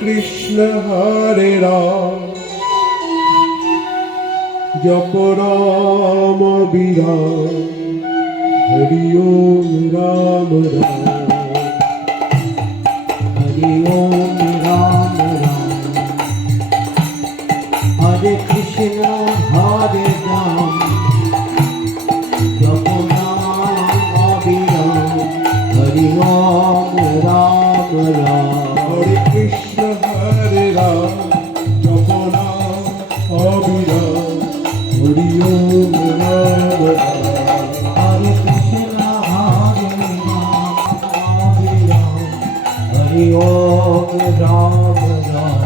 कृष्ण हरे राम जप राम विराम हरि ओम राम राम हरि ओम राम राम हरे कृष्ण हरे राम जप राम विराम हरि ओम राम राम हरे कृष्ण हरे राम जप राम अविराम हरि ओम राम राम हरे कृष्ण हरे राम विराम हरि ओम राम राम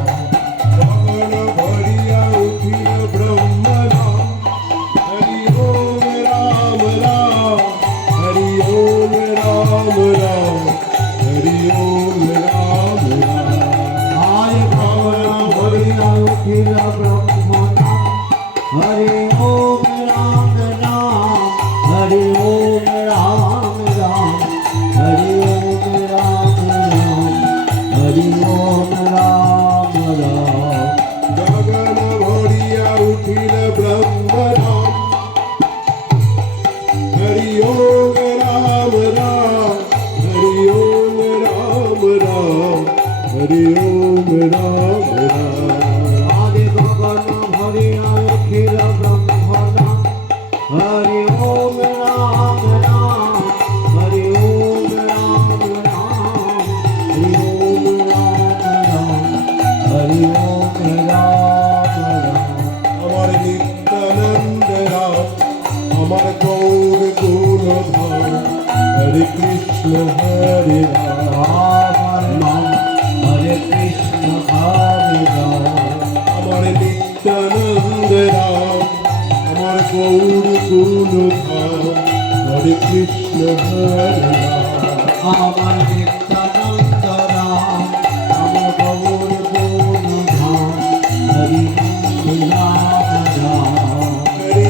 गगन भरिया उठिल ब्रह्म राम हरि ओम राम राम हरि ओम राम राम हरि ओम राम राम आय गगन भरिया उठिल ब्रह्म हरि ओम राम राम हरि ओम राम राम हरि ओम राम राम हरि ओम राम राम गगन भरिया उठिल ब्रह्म राम हरि ओम राम राम हरि ओम राम राम हरि ओम राम राम आदि गगन भरिया उठिल ब्रह्म हरि ओम राम राम हरि ओम राम राम हरि ओम राम राम हरि ओम राम राम আমার নিত্যানন্দ রাম আমার গৌর গুণধাম হরে কৃষ্ণ হরে রাম আমার নাম হরে কৃষ্ণ হরে রাম আমার নিত্যানন্দ রাম আমার গৌর গুণধাম হরে কৃষ্ণ হরে রাম আমার নিত্যানন্দ রাম আমার গৌর গুণধাম হরি রাম রাম হরি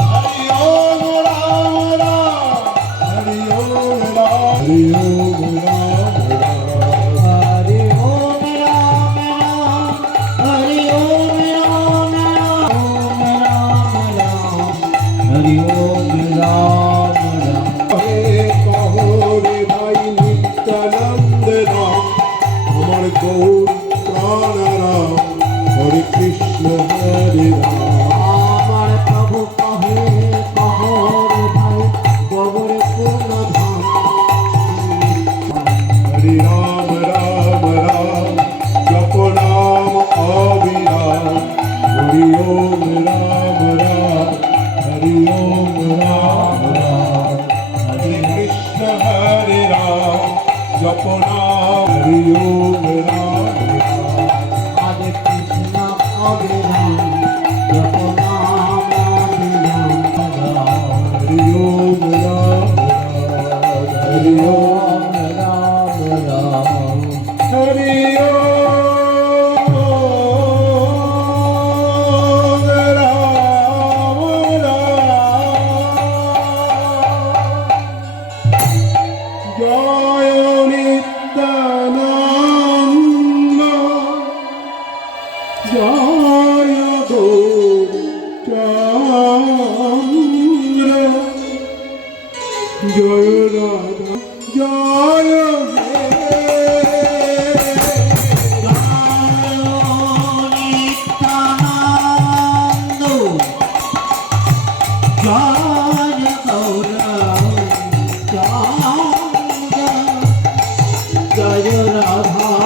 হরি ওম রাম রাম হরি ওম রাম হরি ওম রাম রাম हरि ओम राम গৌর প্রাণারাম হরে কৃষ্ণ হরে রাম আমার প্রভু কহে কহরে ভাই গোবর পূর্ণ ধাম হরে রাম রাম রাম জপ নাম অবিরাম হরি ওম রাম রাম হরি ওম রাম রাম হরে কৃষ্ণ হরে রাম জপ নাম হরি ওম রাম রাম হরে কৃষ্ণ হরে রাম জপ নাম রাম রাম হরি ওম রাম রাম হরি ওম রাম রাম হরি ওম রাম রাম জয় নিত্যানন্দ জয় গৌরচন্দ্র জয় রাধা জয় হে নিত্যানন্দ জয় গৌর চন্দ্র জয় রাধা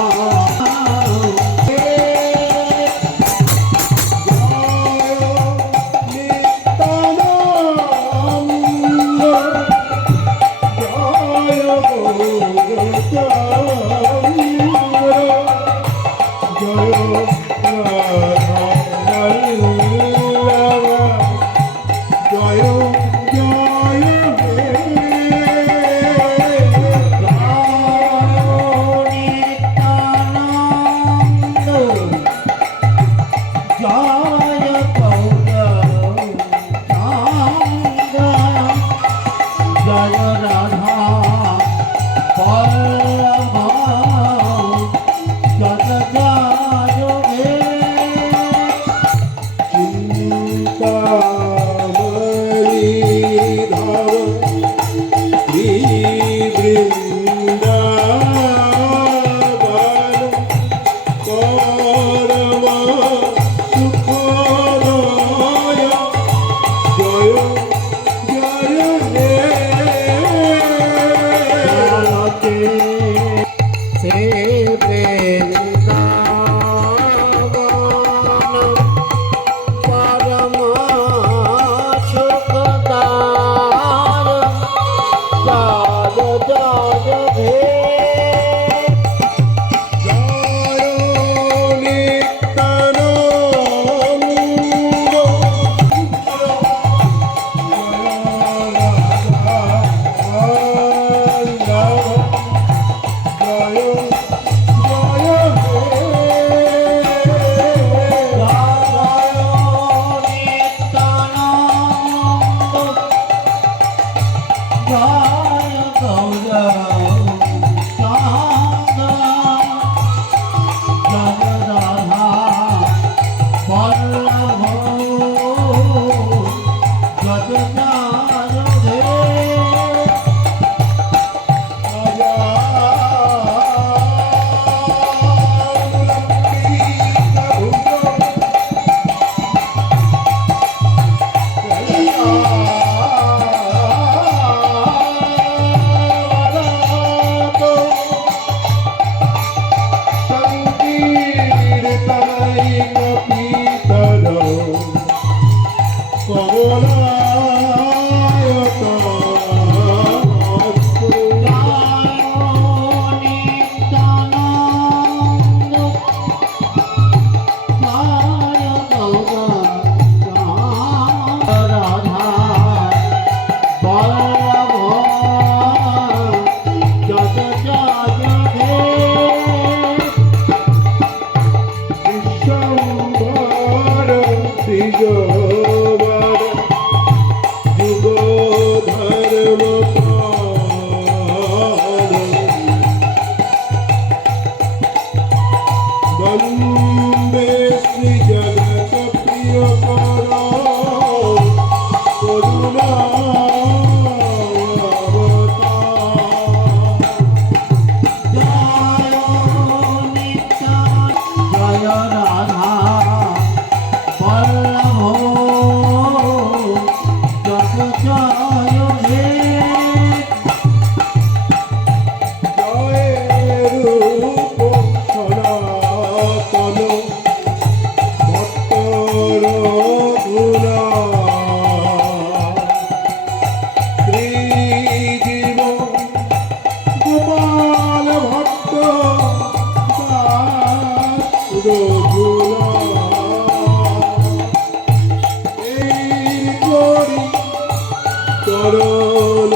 চরণ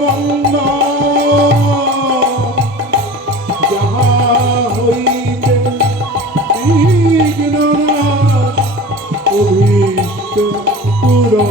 বন্দা যাহা হইতে বিঘ্ন অভীষ্ট পুরা